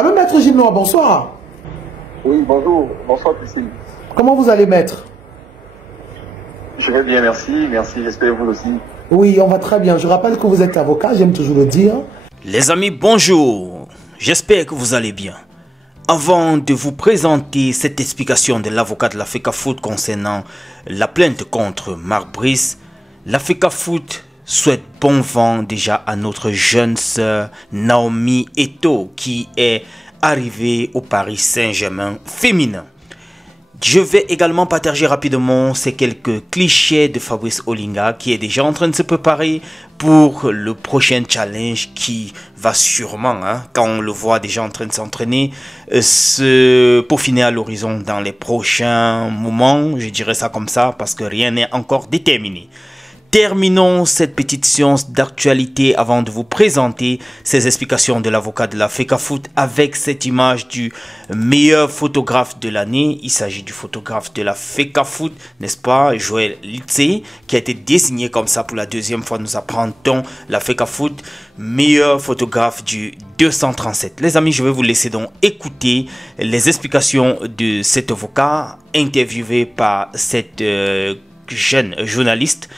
Allô, maître Gilles Noir, bonsoir. Oui, bonjour. Bonsoir, Priscille. Comment vous allez, maître? Je vais bien, merci. Merci, j'espère vous aussi. Oui, on va très bien. Je rappelle que vous êtes avocat, j'aime toujours le dire. Les amis, bonjour. J'espère que vous allez bien. Avant de vous présenter cette explication de l'avocat de la FECAFOOT concernant la plainte contre Marc Brice, la FECAFOOT souhaite bon vent déjà à notre jeune sœur Naomi Eto'o qui est arrivée au Paris Saint-Germain féminin. Je vais également partager rapidement ces quelques clichés de Fabrice Olinga qui est déjà en train de se préparer pour le prochain challenge qui va sûrement, quand on le voit déjà en train de s'entraîner, se peaufiner à l'horizon dans les prochains moments. Je dirais ça comme ça parce que rien n'est encore déterminé. Terminons cette petite séance d'actualité avant de vous présenter ces explications de l'avocat de la FECAFOOT avec cette image du meilleur photographe de l'année. Il s'agit du photographe de la FECAFOOT, n'est-ce pas, Joël Litze, qui a été désigné comme ça pour la deuxième fois. Nous apprendons la FECAFOOT, meilleur photographe du 237. Les amis, je vais vous laisser donc écouter les explications de cet avocat interviewé par cette jeune journaliste.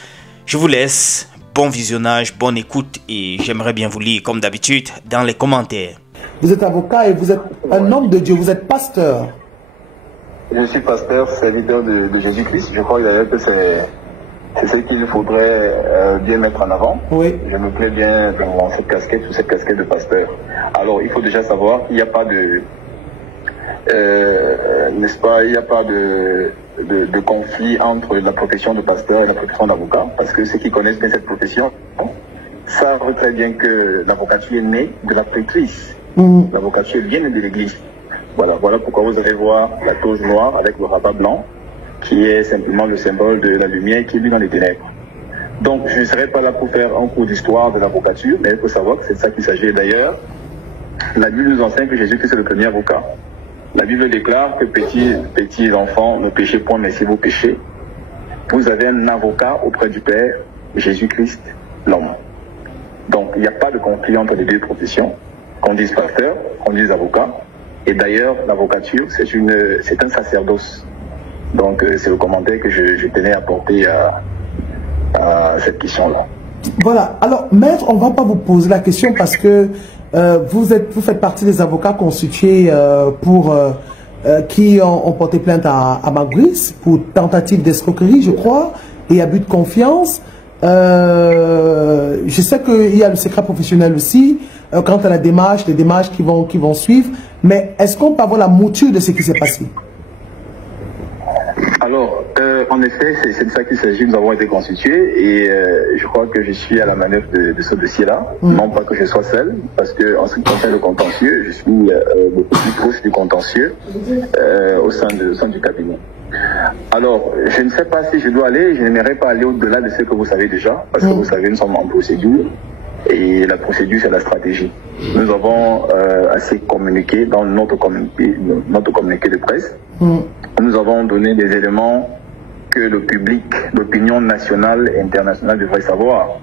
Je vous laisse, bon visionnage, bonne écoute et j'aimerais bien vous lire comme d'habitude dans les commentaires. Vous êtes avocat et vous êtes un homme de Dieu, vous êtes pasteur. Je suis pasteur, serviteur de Jésus-Christ. Je crois d'ailleurs que c'est ce qu'il faudrait bien mettre en avant. Oui. Je me plais bien dans cette casquette ou cette casquette de pasteur. Alors, il faut déjà savoir qu'il n'y a pas de... n'est-ce pas, il n'y a pas de conflit entre la profession de pasteur et la profession d'avocat, parce que ceux qui connaissent bien cette profession savent très bien que l'avocature est née de la prêtrise. L'avocature vient de l'église. Voilà pourquoi vous allez voir la toge noire avec le rabat blanc, qui est simplement le symbole de la lumière qui est dans les ténèbres. Donc je ne serai pas là pour faire un cours d'histoire de l'avocature, mais il faut savoir que c'est de ça qu'il s'agit. D'ailleurs, la Bible nous enseigne que Jésus-Christ est le premier avocat. La Bible déclare que petits enfants, ne péchez point, mais si vous péchez, vous avez un avocat auprès du Père, Jésus-Christ, l'homme. Donc, il n'y a pas de conflit entre les deux professions, qu'on dise pasteur, qu'on dise avocat. Et d'ailleurs, l'avocature, c'est un sacerdoce. Donc, c'est le commentaire que je tenais à apporter à cette question-là. Voilà. Alors, maître, on ne va pas vous poser la question parce que vous faites partie des avocats constitués qui ont porté plainte à Marc Brice pour tentative d'escroquerie, je crois, et abus de confiance. Je sais qu'il y a le secret professionnel aussi, quant à la démarche, les démarches qui vont suivre. Mais est-ce qu'on peut avoir la mouture de ce qui s'est passé? Alors, en effet, c'est de ça qu'il s'agit. Nous avons été constitués et je crois que je suis à la manœuvre de ce dossier-là. Non pas que je sois seul, parce que en ce qui concerne le contentieux, je suis beaucoup plus proche du contentieux au sein du cabinet. Alors, je ne sais pas si je dois aller, je n'aimerais pas aller au-delà de ce que vous savez déjà, parce que vous savez, nous sommes en procédure. Et la procédure, c'est la stratégie. Nous avons assez communiqué dans notre communiqué de presse. Nous avons donné des éléments que le public, l'opinion nationale et internationale devrait savoir.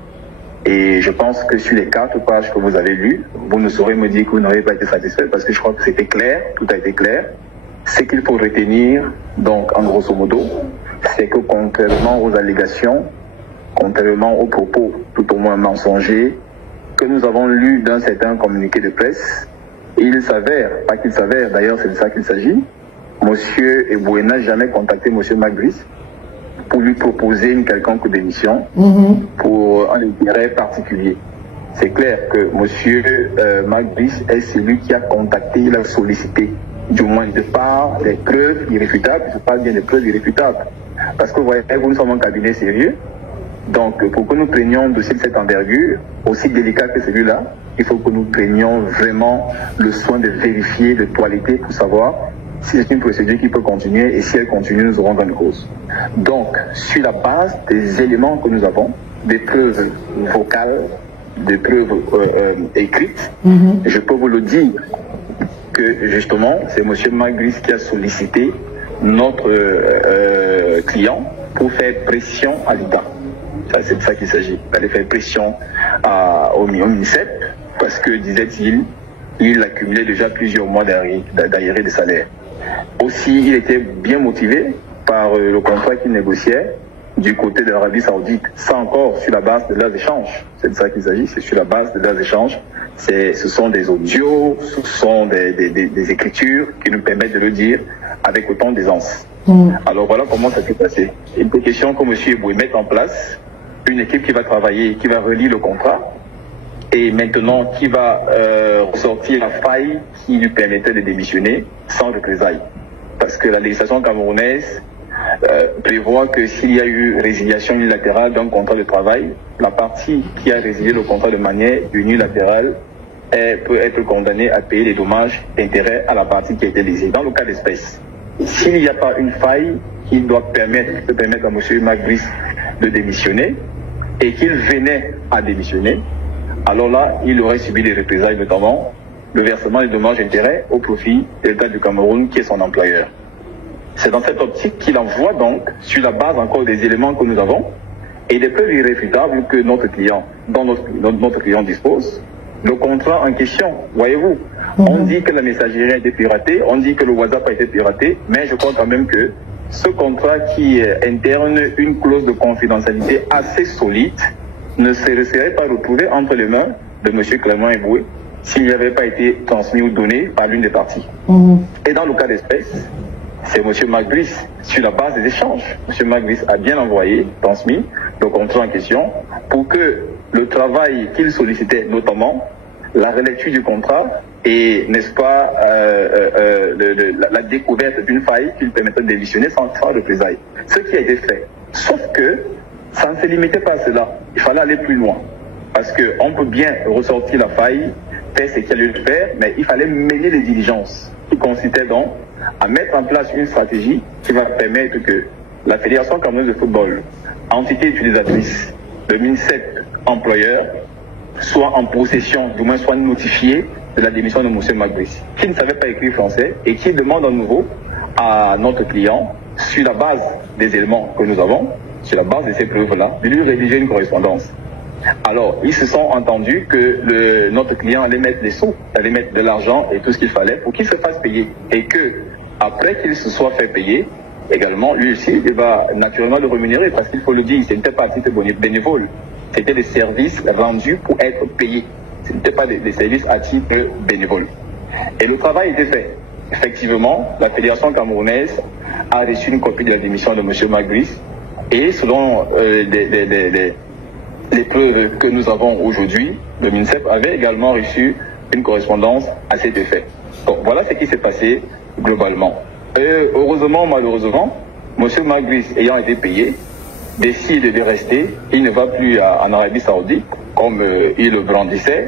Et je pense que sur les 4 pages que vous avez lues, vous ne saurez me dire que vous n'aurez pas été satisfait parce que je crois que c'était clair, tout a été clair. Ce qu'il faut retenir, donc en grosso modo, c'est que contrairement aux allégations, contrairement aux propos tout au moins mensongers, que nous avons lu d'un certain communiqué de presse, il s'avère, pas qu'il s'avère, d'ailleurs c'est de ça qu'il s'agit, Monsieur Eboué n'a jamais contacté Monsieur Marc Brice pour lui proposer une quelconque démission pour un intérêt particulier. C'est clair que Monsieur Marc Brice est celui qui a contacté, il a sollicité, du moins de par des preuves irréfutables, je parle bien des preuves irréfutables. Parce que vous voyez, nous sommes un cabinet sérieux. Donc, pour que nous prenions un dossier de cette envergure, aussi délicat que celui-là, il faut que nous prenions vraiment le soin de vérifier, de toiletter pour savoir si c'est une procédure qui peut continuer et si elle continue, nous aurons gain de cause. Donc, sur la base des éléments que nous avons, des preuves vocales, des preuves écrites, je peux vous le dire que justement, c'est M. Marc Brice qui a sollicité notre client pour faire pression à l'État. C'est de ça qu'il s'agit. D'aller faire pression au MINICEP, parce que, disait-il, il accumulait déjà plusieurs mois d'arriérés de salaire. Aussi, il était bien motivé par le contrat qu'il négociait du côté de l'Arabie Saoudite. Ça encore sur la base de leurs échanges. C'est de ça qu'il s'agit, c'est sur la base de leurs échanges. Ce sont des audios, ce sont des écritures qui nous permettent de le dire avec autant d'aisance. Alors voilà comment ça s'est passé. Il était question que M. Eboué mette en place une équipe qui va travailler, qui va relire le contrat et maintenant qui va ressortir la faille qui lui permettait de démissionner sans représailles. Parce que la législation camerounaise prévoit que s'il y a eu résiliation unilatérale d'un contrat de travail, la partie qui a résilié le contrat de manière unilatérale peut être condamnée à payer les dommages d'intérêt à la partie qui a été lésée. Dans le cas d'espèce, s'il n'y a pas une faille qui doit permettre à M. Mac-Brice de démissionner et qu'il venait à démissionner, alors là, il aurait subi des représailles, notamment le versement des dommages d'intérêt au profit de l'État du Cameroun qui est son employeur. C'est dans cette optique qu'il envoie donc, sur la base encore des éléments que nous avons et des preuves irréfutables que notre client, dont notre client dispose, le contrat en question, voyez-vous. On dit que la messagerie a été piratée, on dit que le WhatsApp a été piraté, mais je crois quand même que ce contrat qui interne une clause de confidentialité assez solide ne serait pas retrouvé entre les mains de M. Clément Eboué s'il n'y avait pas été transmis ou donné par l'une des parties. Et dans le cas d'espèce, c'est M. Mac-Brice, sur la base des échanges. M. Mac-Brice a bien envoyé, transmis le contrat en question pour que le travail qu'il sollicitait, notamment la relecture du contrat et, n'est-ce pas, la découverte d'une faille qui lui permettait de démissionner sans représailles. Ce qui a été fait. Sauf que ça ne se limitait pas à cela. Il fallait aller plus loin. Parce qu'on peut bien ressortir la faille, faire ce qu'il y a lieu de faire, mais il fallait mener les diligences qui consistaient donc à mettre en place une stratégie qui va permettre que la Fédération camerounaise de football, entité utilisatrice, le MINSEP employeur, soit en possession, du moins soit notifié de la démission de M. Mac-Brice, qui ne savait pas écrire français et qui demande à nouveau à notre client, sur la base des éléments que nous avons, sur la base de ces preuves-là, de lui rédiger une correspondance. Alors, ils se sont entendus que notre client allait mettre des sous, allait mettre de l'argent et tout ce qu'il fallait pour qu'il se fasse payer. Et que, après qu'il se soit fait payer, également, lui aussi, il va naturellement le rémunérer, parce qu'il faut le dire, ce n'était pas à titre bénévole. C'était des services rendus pour être payés. Ce n'était pas des services à titre bénévole. Et le travail était fait. Effectivement, la Fédération camerounaise a reçu une copie de la démission de M. Mac-Brice et selon les preuves que nous avons aujourd'hui, le MINSEP avait également reçu une correspondance à cet effet. Donc voilà ce qui s'est passé globalement. Heureusement, malheureusement, M. Mac-Brice ayant été payé, décide de rester. Il ne va plus en Arabie Saoudite, comme il le brandissait.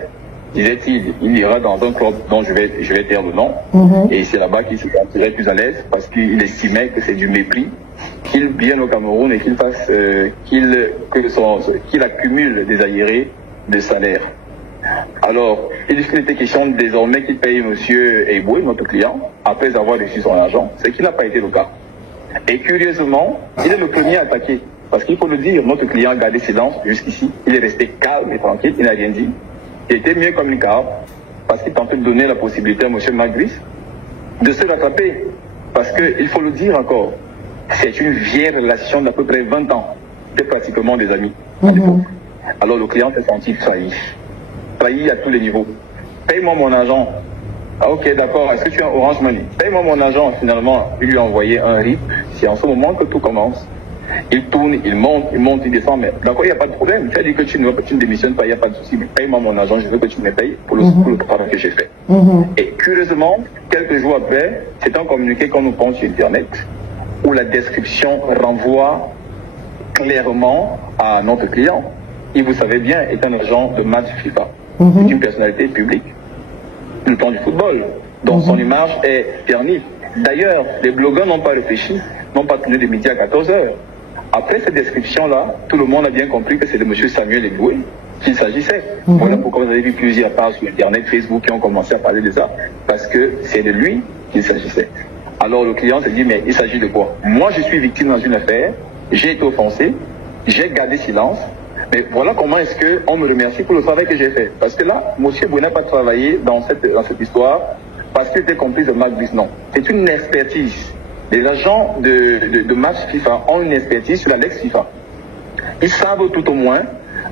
Disait-il, il ira dans un club dont je vais taire le nom. Et c'est là-bas qu'il se sentirait plus à l'aise, parce qu'il estimait que c'est du mépris qu'il vienne au Cameroun et qu'il fasse qu'il accumule des arriérés de salaire. Alors, il était question désormais qu'il paye M. Eboué, notre client, après avoir reçu son argent, ce qui n'a pas été le cas. Et curieusement, il est le premier à attaquer. Parce qu'il faut le dire, notre client a gardé silence jusqu'ici. Il est resté calme et tranquille, il n'a rien dit. Il était mieux communicable, parce qu'il tentait de donner la possibilité à M. Mac-Brice de se rattraper. Parce qu'il faut le dire encore, c'est une vieille relation d'à peu près 20 ans. C'était pratiquement des amis à l'époque. Alors le client s'est senti trahi. Trahi à tous les niveaux. Paye-moi mon argent. Ah ok, d'accord, est-ce que tu as Orange Money? Paye-moi mon argent. Finalement, il lui a envoyé un RIP. C'est en ce moment que tout commence. Il tourne, il monte, il descend, mais d'accord, il n'y a pas de problème. Tu as dit que tu ne démissionnes pas, il n'y a pas de souci, mais paye-moi mon argent, je veux que tu me payes pour le travail que j'ai fait. Et curieusement, quelques jours après, c'est un communiqué qu'on nous prend sur Internet, où la description renvoie clairement à notre client. Il, vous savez bien, est un agent de match FIFA. C'est une personnalité publique, le temps du football, dont son image est ternie. D'ailleurs, les blogueurs n'ont pas réfléchi, n'ont pas tenu des midi à 14h. Après cette description-là, tout le monde a bien compris que c'est de M. Samuel Eboué qu'il s'agissait. Voilà pourquoi vous avez vu plusieurs pages sur Internet, Facebook qui ont commencé à parler de ça, parce que c'est de lui qu'il s'agissait. Alors le client se dit, mais il s'agit de quoi? Moi, je suis victime dans une affaire, j'ai été offensé, j'ai gardé silence, Mais voilà comment est-ce qu'on me remercie pour le travail que j'ai fait. Parce que là, M. Boué n'a pas travaillé dans cette histoire parce qu'il était complice de Marc Brice, non. C'est une expertise. Les agents de match FIFA ont une expertise sur la Lex FIFA. Ils savent tout au moins,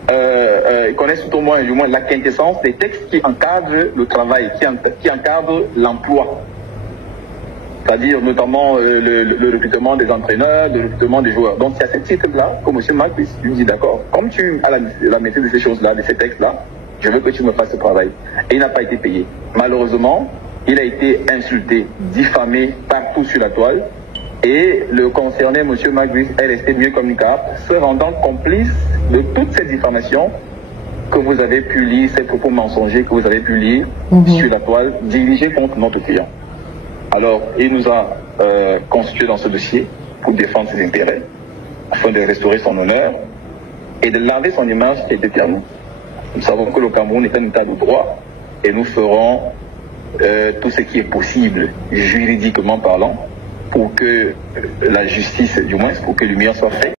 ils connaissent tout au moins, du moins la quintessence des textes qui encadrent le travail, qui encadrent l'emploi. C'est-à-dire notamment le recrutement des entraîneurs, le recrutement des joueurs. Donc c'est à ce titre-là que M. Marc Brice lui dit d'accord, comme tu as la maîtrise de ces choses-là, de ces textes-là, je veux que tu me fasses ce travail. Et il n'a pas été payé. Malheureusement, il a été insulté, diffamé partout sur la toile. Et le concerné, M. Marc Brice, est resté mieux comme une carte, se rendant complice de toutes ces diffamations que vous avez pu lire, ces propos mensongers que vous avez pu lire sur la toile, dirigés contre notre client. Alors, il nous a constitué dans ce dossier pour défendre ses intérêts, afin de restaurer son honneur et de laver son image qui était permis. Nous savons que le Cameroun est un état de droit et nous ferons tout ce qui est possible, juridiquement parlant, pour que la justice, du moins, pour que lumière soit faite.